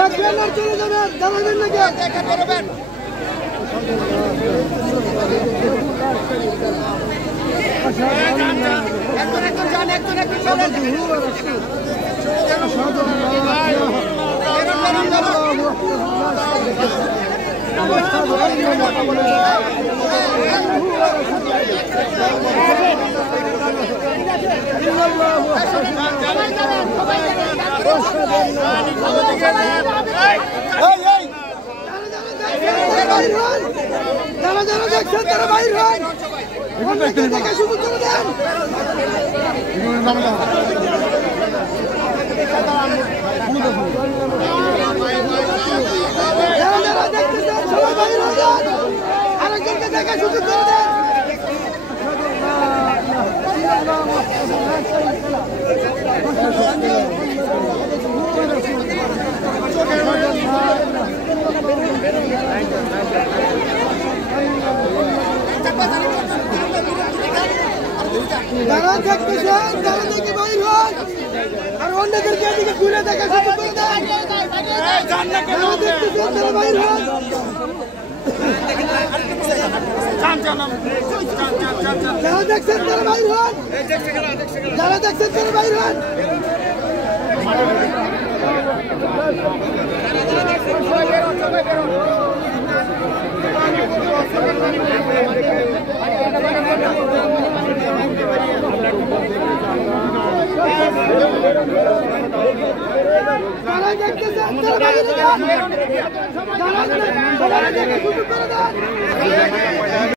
চলে যাবেন দাঁড়াবেন নাকি দেখা করবেন যারা যারা দেখছেন তারা বাইর হন দেখে শুরু করে দেন যারা যারা দেখতেছেন সবাই বাইর হয়ে যান আরেকজনকে দেখে শুরু করে দেন যারা দেখতেছেন তারা দেখে বাইর হন আর অন্যদেরকে এদিকে ঘুরে দেখা শুরু করে দেন যারা দেখতেছেন তারা বাইর হন যারা দেখছেন তারা বাইর হন যারা দেখছেন তারা বাইর হন যারা দেখতেছেন তারা বাইরে যান যারা সবাই দেখে শুরু করে দেন